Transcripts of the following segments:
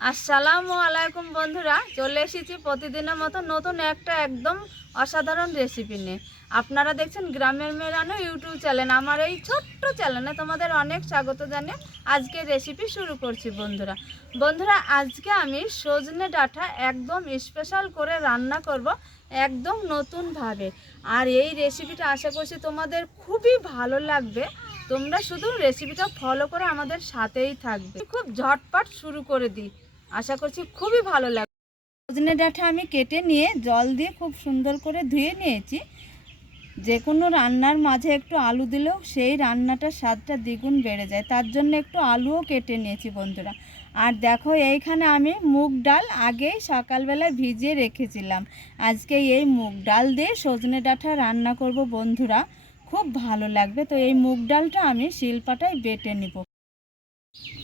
আসসালামু আলাইকুম বন্ধুরা, চলে এসেছি প্রতিদিনের মতো নতুন একটা একদম অসাধারণ রেসিপি নিয়ে। আপনারা দেখছেন গ্রামের মেয়েরানো ইউটিউব চ্যানেল। আমার এই ছোট্ট চ্যানেলে তোমাদের অনেক স্বাগত জানিয়ে আজকে রেসিপি শুরু করছি বন্ধুরা আজকে আমি সজনে ডাঁটা একদম স্পেশাল করে রান্না করব, একদম নতুনভাবে। আর এই রেসিপিটা আশা করছি তোমাদের খুবই ভালো লাগবে। তোমরা শুধু রেসিপিটা ফলো করে আমাদের সাথেই থাকবে। খুব ঝটপট শুরু করে দিই, আশা করছি খুবই ভালো লাগবে। সজনে ডাঁটা আমি কেটে নিয়ে জল দিয়ে খুব সুন্দর করে ধুয়ে নিয়েছি। যে কোনো রান্নার মাঝে একটু আলু দিলেও সেই রান্নাটার স্বাদটা দ্বিগুণ বেড়ে যায়, তার জন্য একটু আলুও কেটে নিয়েছি বন্ধুরা। আর দেখো এইখানে আমি মুগ ডাল আগেই সকালবেলায় ভিজিয়ে রেখেছিলাম। আজকে এই মুগ ডাল দিয়ে সজনে ডাঁটা রান্না করব বন্ধুরা, খুব ভালো লাগবে। তো এই মুগ ডালটা আমি শিলপাটায় বেটে নিব।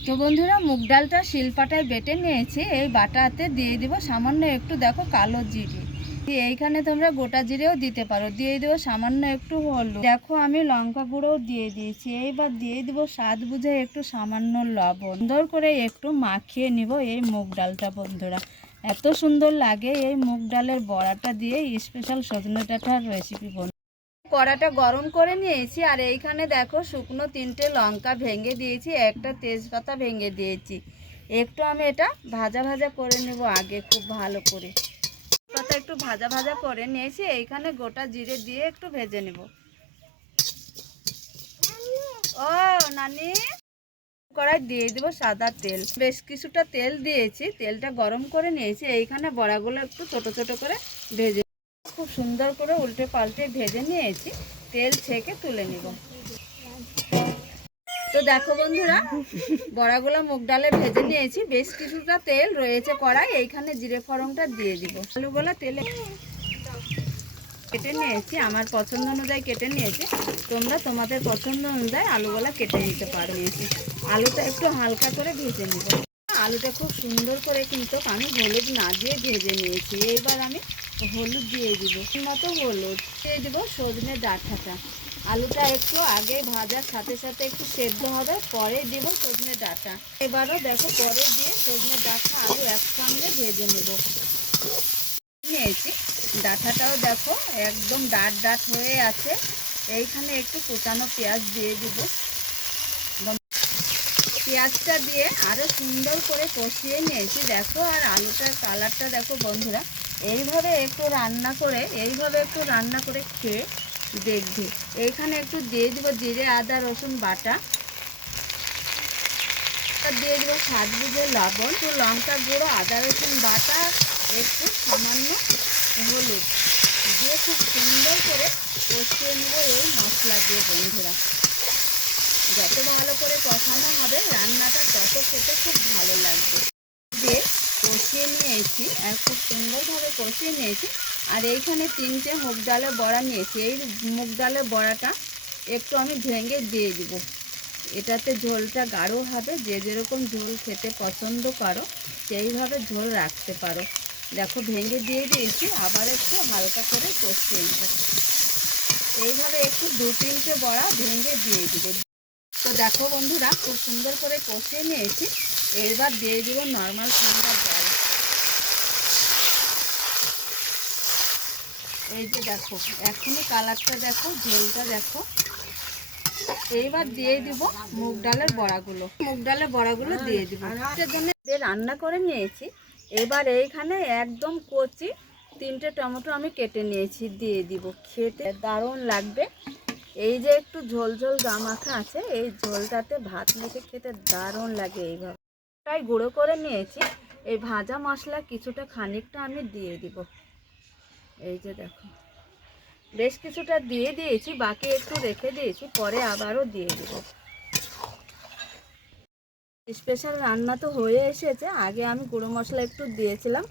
তো বন্ধুরা মুগ ডালটা শিলপাটায় বেটে নিয়েছি। এই বাটাতে দিয়ে দিব সামান্য একটু দেখো কালো জিরে। এইখানে তোমরা গোটা জিরেও দিতে পারো। দিয়ে দেবো সামান্য একটু হলুদ, দেখো আমি লঙ্কা গুঁড়োও দিয়ে দিয়েছি। এইবার দিয়ে দিব স্বাদ বুঝে একটু সামান্য লবণ। সুন্দর করে একটু মাখিয়ে নিব এই মুগ ডালটা বন্ধুরা। এত সুন্দর লাগে এই মুগ ডালের বড়াটা দিয়ে স্পেশাল সজনে ডাঁটার রেসিপি। কড়াটা গরম করে নিয়েছি আর এইখানে দেখো শুকনো 3টে লঙ্কা ভেঙে দিয়েছি, একটা তেজপাতা ভেঙে দিয়েছি। একটু আমি এটা ভাজা ভাজা করে নেব আগে খুব ভালো করে। পাতা একটু ভাজা ভাজা করে নিয়েছি, এইখানে গোটা জিরে দিয়ে একটু ভেজে নেব। ও নানি, কড়াই দিয়ে দেবো সাদা তেল। বেশ কিছুটা তেল দিয়েছি, তেলটা গরম করে নিয়েছি। এইখানে বড়াগুলো একটু ছোট ছোট করে ভেজে খুব সুন্দর করে উল্টে পাল্টে ভেজে নিয়েছি। তেল ছেঁকে তুলে নিব। তো দেখো বন্ধুরা বড়াগুলো মুগ ডালে ভেজে নিয়েছি। বেশ কিছুটা তেল রয়েছে কড়াই, এইখানে জিরে ফোড়নটা দিয়ে দিব। আলুগুলো তেলে কেটে নিয়েছি, আমার পছন্দ অনুযায়ী কেটে নিয়েছি। তোমরা তোমাদের পছন্দ অনুযায়ী আলুগুলো কেটে নিতে পারো। আলুটা একটু হালকা করে ভেজে নিব। আলুটা খুব সুন্দর করে কিন্তু আমি হলুদ না দিয়ে ভেজে নিয়েছি। এবার আমি হলুদ দিয়ে দিব, মতো হলুদ দিয়ে দিব সজনে ডাঁটাটা। আলুটা একটু আগে ভাজার সাথে সাথে একটু সেদ্ধ হবে, পরে দিব সজনে ডাঁটা। এবারও দেখো পরে দিয়ে সজনে ডাঁটা আলু একসঙ্গে ভেজে নেব। নিয়েছি ডাঁটাটাও দেখো একদম ডাট ডাট হয়ে আছে। এইখানে একটু কুচানো পেঁয়াজ দিয়ে দিব। পেঁয়াজটা দিয়ে আরও সুন্দর করে কষিয়ে নিয়েছি দেখো। আর আলুটার কালারটা দেখো বন্ধুরা, এইভাবে একটু রান্না করে খেয়ে দেখবি। এইখানে একটু দিয়ে দিব জিরে আদা রসুন বাটা, দিয়ে দিব স্বাদ বুঝে লবণ, একটু লঙ্কা গুঁড়ো, আদা রসুন বাটা, একটু সামান্য হলুদ দিয়ে খুব সুন্দর করে কষিয়ে নেব এই মশলা দিয়ে বন্ধুরা। যত ভালো করে কষানো হবে রান্নাটা তত খেতে খুব ভালো লাগবে। দিয়ে কষিয়ে নিয়েছি আর খুব সুন্দরভাবে কষিয়ে নিয়েছি। আর এইখানে 3টে মুগ ডালের বড়া নিয়েছি। এই মুগ ডালের বড়াটা একটু আমি ভেঙে দিয়ে দিব। এটাতে ঝোলটা গাঢ় হবে। যে যেরকম ঝোল খেতে পছন্দ করো সেইভাবে ঝোল রাখতে পারো। দেখো ভেঙে দিয়ে দিয়েছি, আবার একটু হালকা করে কষিয়ে নেব। এইভাবে একটু 2-3টে বড়া ভেঙে দিয়ে দিবে। তো দেখো বন্ধুরা খুব সুন্দর করে কষিয়ে নিয়েছি। এবার দিয়ে দিব নর্মাল ঠান্ডা জল। এই যে দেখো এখনই কালারটা দেখো, ঝোলটা দেখো। এইবার দিয়ে দিব মুগ ডালের বড়াগুলো দিয়ে দিব। এর জন্য রান্না করে নিয়েছি। এবার এইখানে একদম কচি 3টে টমেটো আমি কেটে নিয়েছি, দিয়ে দিব। খেতে দারুণ লাগবে। এই যে একটু ঝোল ঝোল গা মাখা আছে, এই ঝোলটাতে ভাত মেখে খেতে দারুণ লাগে। এইভাবে তাই গুঁড়ো করে নিয়েছি। এই ভাজা মশলা কিছুটা খানিকটা আমি দিয়ে দিব। এই যে দেখো বেশ কিছুটা দিয়ে দিয়েছি, বাকি একটু রেখে দিয়েছি, পরে আবারও দিয়ে দিব। স্পেশাল রান্না তো হয়ে এসেছে। আগে আমি গুঁড়ো মশলা একটু দিয়েছিলাম,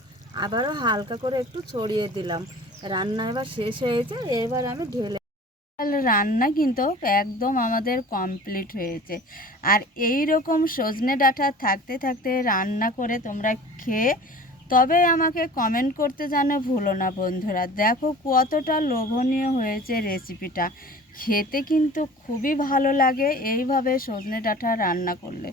আবারও হালকা করে একটু ছড়িয়ে দিলাম। রান্না এবার শেষ হয়েছে, এবার আমি ঢেলে রান্না কিন্তু একদম আমাদের কমপ্লিট হয়েছে। আর এই রকম সজনে ডাঁটা থাকতে থাকতে রান্না করে তোমরা খেয়ে তবে আমাকে কমেন্ট করতে যেন ভুলো না বন্ধুরা। দেখো কতটা লোভনীয় হয়েছে রেসিপিটা। খেতে কিন্তু খুবই ভালো লাগে এইভাবে সজনে ডাঁটা রান্না করলে।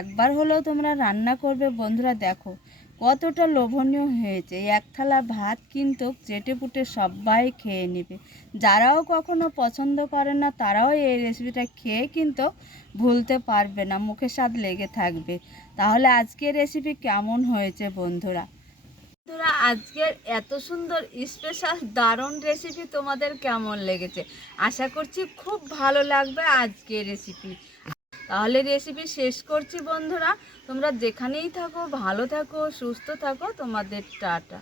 একবার হলেও তোমরা রান্না করবে বন্ধুরা, দেখো কতটা লোভনীয় হয়েছে। এক থালা ভাত কিন্তু চেটেপুটে সবাই খেয়ে নেবে। যারাও কখনো পছন্দ করে না তারাও এই রেসিপিটা খেয়ে কিন্তু ভুলতে পারবে না, মুখে স্বাদ লেগে থাকবে। তাহলে আজকের রেসিপি কেমন হয়েছে বন্ধুরা? বন্ধুরা, আজকের এত সুন্দর স্পেশাল দারুণ রেসিপি তোমাদের কেমন লেগেছে? আশা করছি খুব ভালো লাগবে আজকের রেসিপি। তাহলে রেসিপি শেষ করছি বন্ধুরা। তোমরা যেখানেই থাকো ভালো থাকো, সুস্থ থাকো। তোমাদের টাটা।